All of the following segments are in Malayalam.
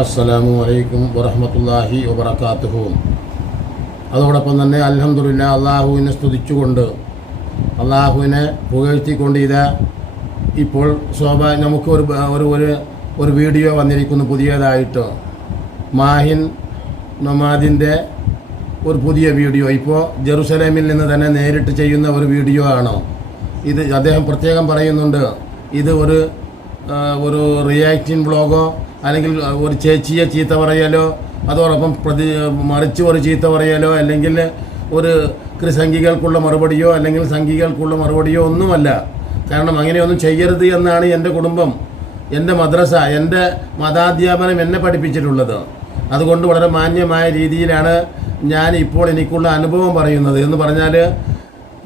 അസ്സലാമു അലൈക്കും വറഹമത്തല്ലാഹി വബർക്കാത്തുഹും അതോടൊപ്പം തന്നെ അലഹമുല്ല അള്ളാഹുവിനെ സ്തുതിച്ചുകൊണ്ട് അള്ളാഹുവിനെ പുകഴ്ത്തിക്കൊണ്ട് ഇത് ഇപ്പോൾ സ്വാഭാവിക നമുക്ക് ഒരു ഒരു ഒരു ഒരു വീഡിയോ വന്നിരിക്കുന്നു പുതിയതായിട്ട്. മാഹിൻ നൊമാദിന്റെ ഒരു പുതിയ വീഡിയോ. ഇപ്പോൾ ജെറുസലേമിൽ നിന്ന് തന്നെ നേരിട്ട് ചെയ്യുന്ന ഒരു വീഡിയോ ആണ്. ഇത് അദ്ദേഹം പ്രത്യേകം പറയുന്നുണ്ട്. ഇത് ഒരു ഒരു റിയാക്റ്റിംഗ് ബ്ലോഗോ അല്ലെങ്കിൽ ഒരു ചേച്ചിയെ ചീത്ത പറയലോ അതോടൊപ്പം പ്രതി മറിച്ച് ഒരു ചീത്ത പറയലോ അല്ലെങ്കിൽ ഒരു സംഘികൾക്കുള്ള മറുപടിയോ അല്ലെങ്കിൽ സംഘികൾക്കുള്ള മറുപടിയോ ഒന്നുമല്ല. കാരണം അങ്ങനെയൊന്നും ചെയ്യരുത് എന്നാണ് എന്റെ കുടുംബം എന്റെ മദ്രസ എന്റെ മതാധ്യാപനം എന്നെ പഠിപ്പിച്ചിട്ടുള്ളത്. അതുകൊണ്ട് വളരെ മാന്യമായ രീതിയിലാണ് ഞാൻ ഇപ്പോൾ എനിക്കുള്ള അനുഭവം പറയുന്നത്. എന്ന് പറഞ്ഞാൽ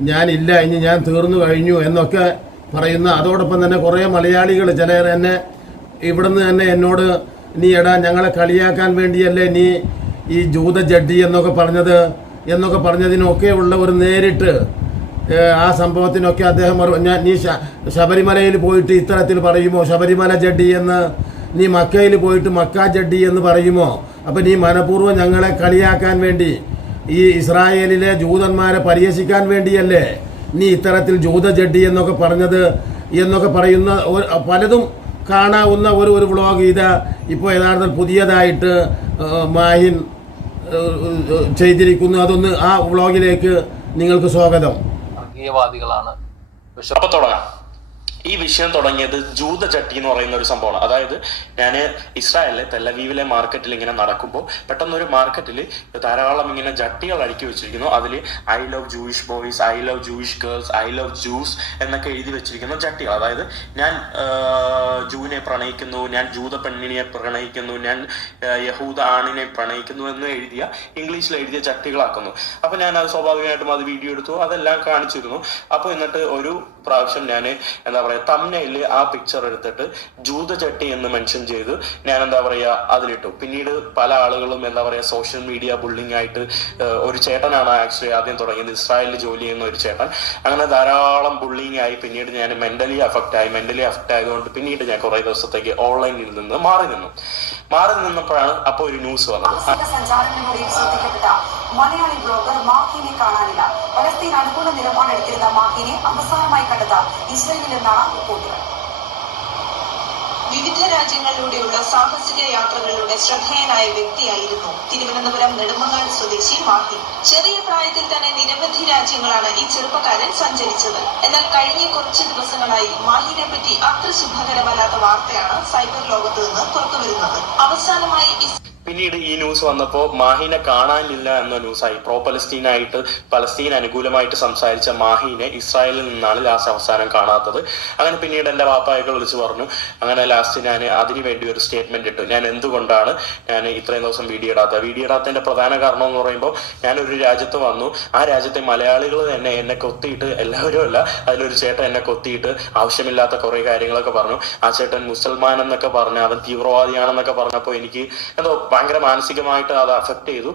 ഞാനില്ല ഇനി ഞാൻ തീർന്നു കഴിഞ്ഞു എന്നൊക്കെ പറയുന്ന അതോടൊപ്പം തന്നെ കുറേ മലയാളികൾ ചിലർ എന്നെ ഇവിടുന്ന് തന്നെ എന്നോട് നീ എടാ ഞങ്ങളെ കളിയാക്കാൻ വേണ്ടിയല്ലേ നീ ഈ ജൂത ജഡ്ഡി എന്നൊക്കെ പറഞ്ഞത്? എന്നൊക്കെ പറഞ്ഞതിനൊക്കെ ഉള്ള ഒരു നേരിട്ട് ആ സംഭവത്തിനൊക്കെ അദ്ദേഹം ഞാൻ നീ ശബരിമലയിൽ പോയിട്ട് ഇത്തരത്തിൽ പറയുമോ? ശബരിമല ജഡ്ഡി എന്ന്? നീ മക്കയിൽ പോയിട്ട് മക്ക ജഡ്ഡി എന്ന് പറയുമോ? അപ്പം നീ മനഃപൂർവം ഞങ്ങളെ കളിയാക്കാൻ വേണ്ടി ഈ ഇസ്രായേലിലെ ജൂതന്മാരെ പരിഹസിക്കാൻ വേണ്ടിയല്ലേ? നീ ഇത്തരത്തിൽ ജൂത ജഡ്ഡി എന്നൊക്കെ പറഞ്ഞത് എന്നൊക്കെ പറയുന്ന പലതും കാണാവുന്ന ഒരു ഒരു വ്ളോഗ് ഇത് ഇപ്പോൾ യഥാർത്ഥത്തിൽ പുതിയതായിട്ട് മാഹിൻ ചെയ്തിരിക്കുന്നു. അതൊന്ന് ആ വ്ളോഗിലേക്ക് നിങ്ങൾക്ക് സ്വാഗതം. വർഗീയവാദികളാണ് തുടങ്ങാം. ഈ വിഷയം തുടങ്ങിയത് ജൂത ചട്ടി എന്ന് പറയുന്ന ഒരു സംഭവമാണ്. അതായത് ഞാൻ ഇസ്രായേലിലെ തെല്ലവീവിലെ മാർക്കറ്റിൽ ഇങ്ങനെ നടക്കുമ്പോൾ പെട്ടെന്ന് ഒരു മാർക്കറ്റിൽ ധാരാളം ഇങ്ങനെ ജട്ടികൾ അടുക്കി വെച്ചിരിക്കുന്നു. അതിൽ I love Jewish boys I love Jewish girls I love Jews എന്നൊക്കെ എഴുതി വെച്ചിരിക്കുന്ന ജട്ടികൾ അതായത് ഞാൻ ജൂവിനെ പ്രണയിക്കുന്നു ഞാൻ ജൂത പെണ്ണിനെ പ്രണയിക്കുന്നു ഞാൻ യഹൂദ ആണിനെ പ്രണയിക്കുന്നു എന്ന് എഴുതിയ ഇംഗ്ലീഷിൽ എഴുതിയ ചട്ടികളാക്കുന്നു. അപ്പൊ ഞാൻ അത് സ്വാഭാവികമായിട്ടും അത് വീഡിയോ എടുത്തു അതെല്ലാം കാണിച്ചിരുന്നു. അപ്പൊ എന്നിട്ട് ഒരു പ്രാവശ്യം ഞാൻ എന്താ പറയാ. തമ്മനയിൽ ആ പിക്ചർ എടുത്തിട്ട് ജൂതചട്ടി എന്ന് മെൻഷൻ ചെയ്ത് ഞാൻ എന്താ പറയാ അതിലിട്ടു. പിന്നീട് പല ആളുകളും എന്താ പറയാ സോഷ്യൽ മീഡിയ ബുള്ളിങ് ആയിട്ട് ഒരു ചേട്ടനാണ് ആക്ച്വലി ആദ്യം തുടങ്ങിയത്. ഇസ്രായേലിൽ ജോലി ചെയ്യുന്ന ഒരു ചേട്ടൻ. അങ്ങനെ ധാരാളം ബുള്ളിങ് ആയി പിന്നീട് ഞാൻ മെന്റലി അഫക്റ്റ് ആയി. മെന്റലി അഫക്റ്റ് ആയതുകൊണ്ട് പിന്നീട് ഞാൻ കുറെ ദിവസത്തേക്ക് ഓൺലൈനിൽ നിന്ന് മാറി നിന്നു. മാറി നിന്നപ്പോഴാണ് അപ്പോൾ ഒരു ന്യൂസ് വന്നത്. മലയാളി ബ്ലോഗർ മാർക്കിനെ കാണാനില്ല. പലസ്തീൻ അനുകൂല നിലപാടെടുത്തിരുന്ന മാഹിനെ അവസാനമായി കണ്ടത് ഇസ്രയേലിൽ നിന്നാണ് റിപ്പോർട്ടുകൾ. വിവിധ രാജ്യങ്ങളിലൂടെയുള്ള സാഹസിക യാത്രകളിലൂടെ ശ്രദ്ധേയനായ വ്യക്തിയായിരുന്നു തിരുവനന്തപുരം നെടുമങ്ങാട് സ്വദേശി മാഹി. ചെറിയ പ്രായത്തിൽ തന്നെ നിരവധി രാജ്യങ്ങളാണ് ഈ ചെറുപ്പക്കാരൻ സഞ്ചരിച്ചത്. എന്നാൽ കഴിഞ്ഞ കുറച്ച് ദിവസങ്ങളായി മാഹിനെ പറ്റി അത്ര ശുഭകരമല്ലാത്ത വാർത്തയാണ് സൈബർ ലോകത്ത് നിന്ന് പുറത്തുവരുന്നത്. അവസാനമായി പിന്നീട് ഈ ന്യൂസ് വന്നപ്പോൾ മാഹിനെ കാണാനില്ല എന്ന ന്യൂസായി. പ്രോ പലസ്തീനായിട്ട് പലസ്തീൻ അനുകൂലമായിട്ട് സംസാരിച്ച മാഹിനെ ഇസ്രായേലിൽ നിന്നാണ് ലാസ്റ്റ് അവസാനം കാണാത്തത്. അങ്ങനെ പിന്നീട് എന്റെ വാപ്പായൊക്കെ വിളിച്ച് പറഞ്ഞു അങ്ങനെ ലാസ്റ്റ് ഞാൻ അതിന് വേണ്ടി ഒരു സ്റ്റേറ്റ്മെന്റ് ഇട്ടു. ഞാൻ എന്തുകൊണ്ടാണ് ഞാൻ ഇത്രയും ദിവസം വീഡിയോ ഇടാത്തത്? വീഡിയോ ഇടാത്തതിന്റെ പ്രധാന കാരണം എന്ന് പറയുമ്പോൾ ഞാൻ ഒരു രാജ്യത്ത് വന്നു. ആ രാജ്യത്തെ മലയാളികൾ തന്നെ എന്നെ കൊത്തിയിട്ട് എല്ലാവരും അല്ല അതിലൊരു ചേട്ടൻ എന്നെ കൊത്തിയിട്ട് ആവശ്യമില്ലാത്ത കുറെ കാര്യങ്ങളൊക്കെ പറഞ്ഞു. ആ ചേട്ടൻ മുസൽമാൻ എന്നൊക്കെ പറഞ്ഞു അവൻ തീവ്രവാദിയാണെന്നൊക്കെ പറഞ്ഞപ്പോൾ എനിക്ക് എന്തോ ഭയങ്കര മാനസികമായിട്ട് അത് അഫക്ട് ചെയ്തു.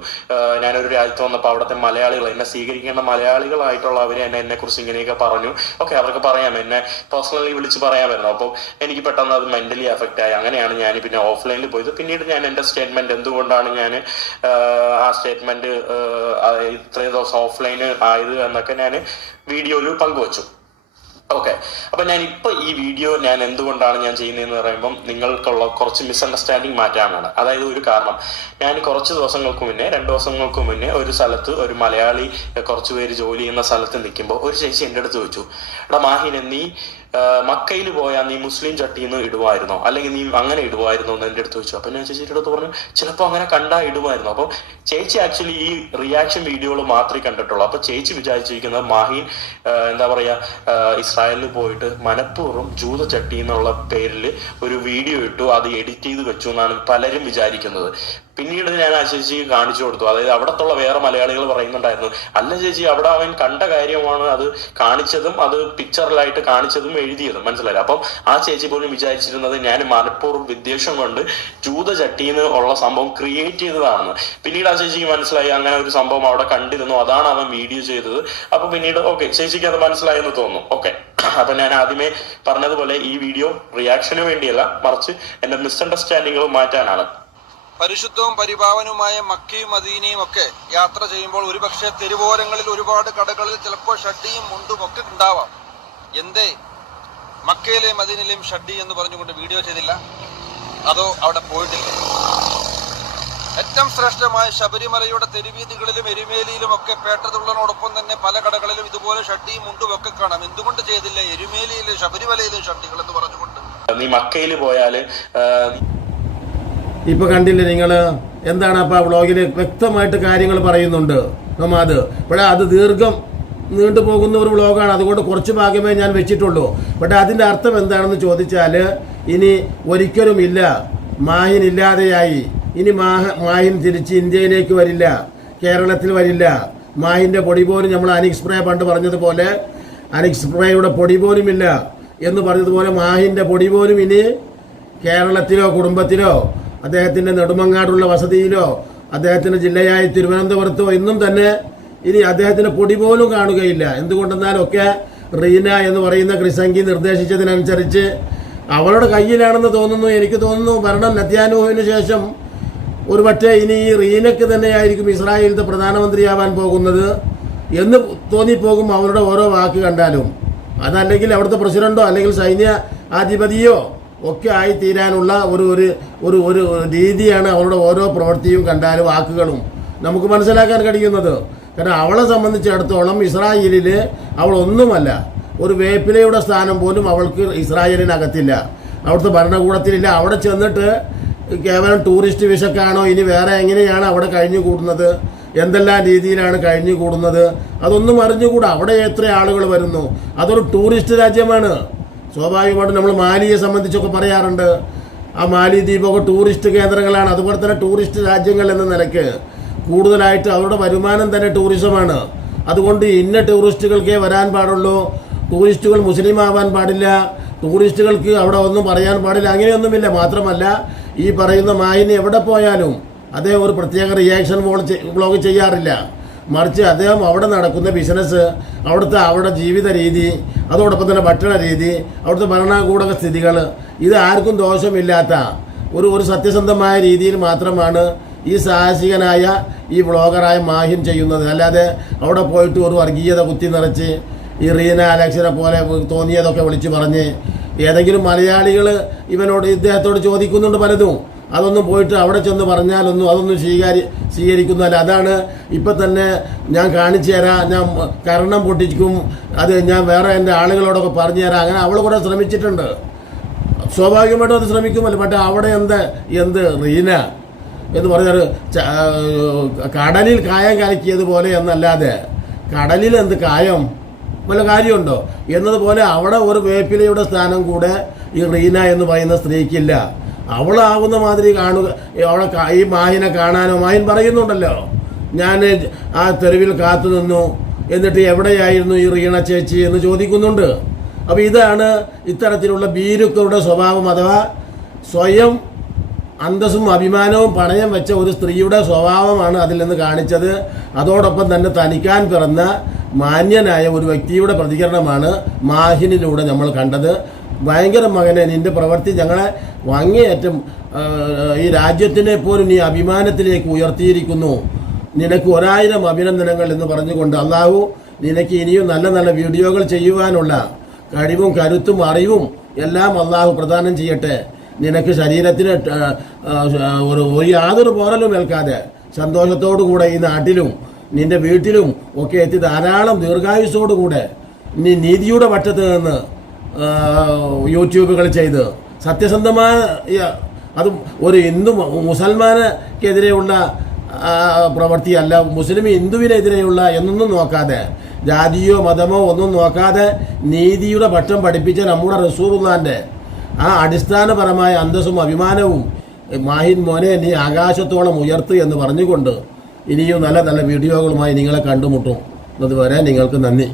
ഞാനൊരു രാജ്യത്ത് വന്നപ്പോൾ അവിടുത്തെ മലയാളികൾ എന്നെ സ്വീകരിക്കേണ്ട മലയാളികളായിട്ടുള്ള അവർ എന്നെ എന്നെ കുറിച്ച് ഇങ്ങനെയൊക്കെ പറഞ്ഞു. ഓക്കെ അവർക്ക് പറയാം. എന്നെ പേഴ്സണലി വിളിച്ച് പറയാമായിരുന്നു അപ്പോൾ എനിക്ക് പെട്ടെന്ന് അത് മെന്റലി അഫക്റ്റ് ആയി. അങ്ങനെയാണ് ഞാൻ പിന്നെ ഓഫ്ലൈനിൽ പോയത്. പിന്നീട് ഞാൻ എന്റെ സ്റ്റേറ്റ്മെന്റ് എന്തുകൊണ്ടാണ് ഞാൻ ആ സ്റ്റേറ്റ്മെന്റ് ഇത്രയും ദിവസം ഓഫ്ലൈൻ ആയത് എന്നൊക്കെ ഞാൻ വീഡിയോയിൽ പങ്കുവച്ചു. ഓക്കെ അപ്പൊ ഞാൻ ഇപ്പൊ ഈ വീഡിയോ ഞാൻ എന്തുകൊണ്ടാണ് ഞാൻ ചെയ്യുന്നതെന്ന് പറയുമ്പോൾ നിങ്ങൾക്കുള്ള കുറച്ച് മിസ്അണ്ടർസ്റ്റാൻഡിങ് മാറ്റാനാണ് അതായത് ഒരു കാരണം. ഞാൻ കുറച്ച് ദിവസങ്ങൾക്ക് മുന്നേ രണ്ട് ദിവസങ്ങൾക്ക് മുന്നേ ഒരു സ്ഥലത്ത് ഒരു മലയാളി കുറച്ചുപേര് കുറച്ച് പേര് ജോലി ചെയ്യുന്ന സ്ഥലത്ത് നിൽക്കുമ്പോൾ ഒരു ചേച്ചി എന്റെ അടുത്ത് ചോദിച്ചു എടാ മാഹിനെ നീ മക്കയിൽ പോയാൽ നീ മുസ്ലിം ചട്ടിന്ന് ഇടുമായിരുന്നോ അല്ലെങ്കിൽ നീ അങ്ങനെ ഇടുമായിരുന്നോ എന്ന് എന്റെ അടുത്ത് ചോദിച്ചു. അപ്പൊ ഞാൻ ചേച്ചിയുടെ അടുത്ത് പറഞ്ഞു ചിലപ്പോൾ അങ്ങനെ കണ്ടാ ഇടുമായിരുന്നു അപ്പം ചേച്ചി ആക്ച്വലി ഈ റിയാക്ഷൻ വീഡിയോകൾ മാത്രമേ കണ്ടിട്ടുള്ളൂ. അപ്പൊ ചേച്ചി വിചാരിച്ചിരിക്കുന്നത് മാഹീൻ എന്താ പറയാ ഇസ്രായേലിൽ പോയിട്ട് മനഃപൂർവം ജൂത ചട്ടി എന്നുള്ള പേരിൽ ഒരു വീഡിയോ ഇട്ടു അത് എഡിറ്റ് ചെയ്ത് വെച്ചു എന്നാണ് പലരും വിചാരിക്കുന്നത്. പിന്നീട് ഞാൻ ആ ചേച്ചി കാണിച്ചു കൊടുത്തു. അതായത് അവിടത്തുള്ള വേറെ മലയാളികൾ പറയുന്നുണ്ടായിരുന്നു അല്ല ചേച്ചി അവിടെ അവൻ കണ്ട കാര്യമാണ് അത് കാണിച്ചതും അത് പിക്ചറിലായിട്ട് കാണിച്ചതും എഴുതിയതും മനസ്സിലായില്ല. അപ്പം ആ ചേച്ചി പോലും വിചാരിച്ചിരുന്നത് ഞാൻ മനഃപൂർവം വിദ്വേഷം കൊണ്ട് ജൂത ചട്ടിന്ന് ഉള്ള സംഭവം ക്രിയേറ്റ് ചെയ്തതാണെന്ന്. പിന്നീട് ആ ചേച്ചിക്ക് മനസ്സിലായി അങ്ങനെ ഒരു സംഭവം അവിടെ കണ്ടിരുന്നു. അതാണ് അവൻ വീഡിയോ ചെയ്തത്. അപ്പൊ പിന്നീട് ഓക്കെ ചേച്ചിക്ക് അത് മനസ്സിലായെന്ന് തോന്നുന്നു. ഓക്കെ അപ്പൊ ഞാൻ ആദ്യമേ പറഞ്ഞതുപോലെ ഈ വീഡിയോ റിയാക്ഷന് വേണ്ടിയല്ല മറിച്ച് എന്റെ മിസ്അണ്ടർസ്റ്റാൻഡിങ്ങുകൾ മാറ്റാനാണ്. പരിശുദ്ധവും പരിഭാവനവുമായ മക്കയും മദീനയും ഒക്കെ യാത്ര ചെയ്യുമ്പോൾ ഒരുപക്ഷെ തെരുവോരങ്ങളിൽ ഒരുപാട് കടകളിൽ ചിലപ്പോൾ ഷട്ടിയും മുണ്ടും ഒക്കെ ഉണ്ടാവാം. എന്തേ? മക്കയിലെ മദീനയിലെയും ഷഡ്ഡി എന്ന് പറഞ്ഞുകൊണ്ട് വീഡിയോ ചെയ്തില്ല. അതോ അവിടെ പോയിട്ടില്ല. ഏറ്റവും ശ്രേഷ്ഠമായ ശബരിമലയുടെ തെരുവീതികളിലും എരുമേലിയിലും ഒക്കെ പേട്ടതുള്ളതിനോടൊപ്പം തന്നെ പല കടകളിലും ഇതുപോലെ ഷഡ്ഡിയും മുണ്ടും ഒക്കെ കാണാം. എന്തുകൊണ്ട് ചെയ്തില്ല? എരുമേലിയിലെ ശബരിമലയിലെ ഷഡ്ഡികൾ എന്ന് പറഞ്ഞുകൊണ്ട്. നീ മക്കയിൽ പോയാൽ ഇപ്പൊ കണ്ടില്ലേ നിങ്ങൾ എന്താണ് അപ്പൊ ആ വ്ളോഗിൽ വ്യക്തമായിട്ട് കാര്യങ്ങൾ പറയുന്നുണ്ട്? നമ്മ അത് പക്ഷേ അത് ദീർഘം നീണ്ടു പോകുന്ന ഒരു വ്ളോഗാണ്. അതുകൊണ്ട് കുറച്ച് ഭാഗ്യമേ ഞാൻ വെച്ചിട്ടുള്ളൂ. പക്ഷേ അതിന്റെ അർത്ഥം എന്താണെന്ന് ചോദിച്ചാൽ ഇനി ഒരിക്കലും ഇല്ല. മാഹിൻ ഇല്ലാതെയായി. ഇനി മാഹ മാഹിൻ തിരിച്ച് ഇന്ത്യയിലേക്ക് വരില്ല. കേരളത്തിൽ വരില്ല. മാഹിന്റെ പൊടി പോലും നമ്മൾ അനിക്സ്പ്രേ പണ്ട് പറഞ്ഞതുപോലെ അനിക്സ്പ്രേയുടെ സ്പ്രേയുടെ പൊടി ഇല്ല എന്ന് പറഞ്ഞതുപോലെ മാഹിന്റെ പൊടി പോലും ഇനി കേരളത്തിലോ കുടുംബത്തിലോ അദ്ദേഹത്തിന്റെ നെടുമങ്ങാടുള്ള വസതിയിലോ അദ്ദേഹത്തിന്റെ ജില്ലയായ തിരുവനന്തപുരത്തോ ഇന്നും തന്നെ ഇനി അദ്ദേഹത്തിന് പൊടി പോലും കാണുകയില്ല. എന്തുകൊണ്ടെന്നാലൊക്കെ റീന എന്ന് പറയുന്ന ക്രിസംഗി നിർദ്ദേശിച്ചതിനനുസരിച്ച് അവളുടെ കയ്യിലാണെന്ന് തോന്നുന്നു എനിക്ക് തോന്നുന്നു ഭരണം നത്യാനുഭവിന് ശേഷം ഒരു പക്ഷേ ഇനി ഈ റീനക്ക് തന്നെയായിരിക്കും ഇസ്രായേലിന്റെ പ്രധാനമന്ത്രിയാവാൻ പോകുന്നത് എന്ന് തോന്നിപ്പോകും അവരുടെ ഓരോ വാക്ക് കണ്ടാലും. അതല്ലെങ്കിൽ അവിടുത്തെ പ്രസിഡന്റോ അല്ലെങ്കിൽ സൈന്യ അധിപതിയോ ഒക്കെ ആയിത്തീരാനുള്ള ഒരു ഒരു ഒരു ഒരു രീതിയാണ് അവരുടെ ഓരോ പ്രവൃത്തിയും കണ്ടാലും വാക്കുകളും. നമുക്ക് മനസ്സിലാക്കാൻ കഴിയുന്നത് കാരണം അവളെ സംബന്ധിച്ചിടത്തോളം ഇസ്രായേലിൽ അവൾ ഒന്നുമല്ല. ഒരു വേപ്പിലയുടെ സ്ഥാനം പോലും അവൾക്ക് ഇസ്രായേലിനകത്തില്ല. അവിടുത്തെ ഭരണകൂടത്തിലില്ല. അവിടെ ചെന്നിട്ട് കേവലം ടൂറിസ്റ്റ് വിശക്കാണോ ഇനി വേറെ എങ്ങനെയാണ് അവിടെ കഴിഞ്ഞു കൂടുന്നത് എന്തെല്ലാം രീതിയിലാണ് കഴിഞ്ഞു കൂടുന്നത് അതൊന്നും അറിഞ്ഞുകൂടാ. അവിടെ എത്ര ആളുകൾ വരുന്നു? അതൊരു ടൂറിസ്റ്റ് രാജ്യമാണ്. സ്വാഭാവികമായിട്ടും നമ്മൾ മാലിയെ സംബന്ധിച്ചൊക്കെ പറയാറുണ്ട്. ആ മാലി ദ്വീപൊക്കെ ടൂറിസ്റ്റ് കേന്ദ്രങ്ങളാണ്. അതുപോലെ തന്നെ ടൂറിസ്റ്റ് രാജ്യങ്ങൾ എന്ന നിലയ്ക്ക് കൂടുതലായിട്ട് അവരുടെ വരുമാനം തന്നെ ടൂറിസമാണ്. അതുകൊണ്ട് ഇന്ന ടൂറിസ്റ്റുകൾക്കേ വരാൻ പാടുള്ളൂ. ടൂറിസ്റ്റുകൾ മുസ്ലിം ആവാൻ പാടില്ല. ടൂറിസ്റ്റുകൾക്ക് അവിടെ ഒന്നും പറയാൻ പാടില്ല. അങ്ങനെയൊന്നുമില്ല. മാത്രമല്ല ഈ പറയുന്ന മായിന് എവിടെ പോയാലും അദ്ദേഹം ഒരു പ്രത്യേക റിയാക്ഷൻ വ്ളോഗ് ചെയ്യാറില്ല. മറിച്ച് അദ്ദേഹം അവിടെ നടക്കുന്ന ബിസിനസ് അവിടുത്തെ അവരുടെ ജീവിത രീതി അതോടൊപ്പം തന്നെ ഭക്ഷണ രീതി അവിടുത്തെ ഭരണകൂടക സ്ഥിതികൾ ഇത് ആർക്കും ദോഷമില്ലാത്ത ഒരു ഒരു സത്യസന്ധമായ രീതിയിൽ മാത്രമാണ് ഈ സാഹസികനായ ഈ വ്ളോഗറായ മാഹിൻ ചെയ്യുന്നത്. അല്ലാതെ അവിടെ പോയിട്ട് ഒരു വർഗീയത കുത്തി നിറച്ച് ഈ റീന അലക്ഷനെ പോലെ തോന്നിയതൊക്കെ വിളിച്ചു പറഞ്ഞ് ഏതെങ്കിലും മലയാളികൾ ഇവനോട് ഇദ്ദേഹത്തോട് ചോദിക്കുന്നുണ്ട് പലതും. അതൊന്നും പോയിട്ട് അവിടെ ചെന്ന് പറഞ്ഞാലൊന്നും അതൊന്നും സ്വീകാര്യ സ്വീകരിക്കുന്നതല്ല. അതാണ് ഇപ്പം തന്നെ ഞാൻ കാണിച്ചു തരാം ഞാൻ കരണം പൊട്ടിക്കും അത് ഞാൻ വേറെ എന്റെ ആളുകളോടൊക്കെ പറഞ്ഞു തരാം. അങ്ങനെ അവൾ കൂടെ ശ്രമിച്ചിട്ടുണ്ട്. സ്വാഭാവികമായിട്ടും അത് ശ്രമിക്കുമല്ലോ. പക്ഷേ അവിടെ എന്ത് എന്ത് റീന? എന്ന് പറഞ്ഞാൽ കടലിൽ കായം കലക്കിയതുപോലെ എന്നല്ലാതെ കടലിൽ എന്ത് കായം? വല്ല കാര്യമുണ്ടോ? എന്നതുപോലെ അവിടെ ഒരു വേപ്പിലയുടെ സ്ഥാനം കൂടെ ഈ റീന എന്ന് പറയുന്ന സ്ത്രീക്കില്ല. അവളാവുന്ന മാതിരി കാണുക അവളെ ഈ മാഹിനെ കാണാനോ മാഹിൻ പറയുന്നുണ്ടല്ലോ. ഞാൻ ആ തെരുവിൽ കാത്തു നിന്നു. എന്നിട്ട് എവിടെയായിരുന്നു ഈ റീണ ചേച്ചി എന്ന് ചോദിക്കുന്നുണ്ട്. അപ്പോൾ ഇതാണ് ഇത്തരത്തിലുള്ള ഭീരുക്കളുടെ സ്വഭാവം അഥവാ സ്വയം അന്തസ്സും അഭിമാനവും പണയം വെച്ച ഒരു സ്ത്രീയുടെ സ്വഭാവമാണ് അതിൽ നിന്ന് കാണിച്ചത്. അതോടൊപ്പം തന്നെ തനിക്കാൻ പിറന്ന മാന്യനായ ഒരു വ്യക്തിയുടെ പ്രതികരണമാണ് മാഹിനിലൂടെ നമ്മൾ കണ്ടത്. ഭയങ്കര മകനെ നിന്റെ പ്രവൃത്തി ഞങ്ങളെ വങ്ങിയേറ്റം ഈ രാജ്യത്തിനെ പോലും നീ അഭിമാനത്തിലേക്ക് ഉയർത്തിയിരിക്കുന്നു. നിനക്ക് ഒരായിരം അഭിനന്ദനങ്ങൾ എന്ന് പറഞ്ഞുകൊണ്ട് അള്ളാഹു നിനക്ക് ഇനിയും നല്ല നല്ല വീഡിയോകൾ ചെയ്യുവാനുള്ള കഴിവും കരുത്തും അറിവും എല്ലാം അള്ളാഹു പ്രദാനം ചെയ്യട്ടെ. നിനക്ക് ശരീരത്തിന് ഒരു യാതൊരു പോറലും ഏൽക്കാതെ സന്തോഷത്തോടു കൂടെ ഈ നാട്ടിലും നിന്റെ വീട്ടിലും ഒക്കെ എത്തി ധാരാളം ദീർഘായുസോടുകൂടെ നീ നീതിയുടെ പക്ഷത്ത് നിന്ന് യൂട്യൂബുകൾ ചെയ്ത് സത്യസന്ധമായ അതും ഒരു ഹിന്ദു മുസൽമാനക്കെതിരെയുള്ള പ്രവൃത്തിയല്ല മുസ്ലിം ഹിന്ദുവിനെതിരെയുള്ള എന്നൊന്നും നോക്കാതെ ജാതിയോ മതമോ ഒന്നും നോക്കാതെ നീതിയുടെ പക്ഷം പഠിപ്പിച്ച നമ്മുടെ റസൂറുല്ലാന്റെ ആ അടിസ്ഥാനപരമായ അന്തസ്സും അഭിമാനവും മാഹിൻ മോനെ നീ ആകാശത്തോളം ഉയർത്ത് എന്ന് പറഞ്ഞുകൊണ്ട് ഇനിയും നല്ല നല്ല വീഡിയോകളുമായി നിങ്ങളെ കണ്ടുമുട്ടും. അതുവരെ നിങ്ങൾക്ക് നന്ദി.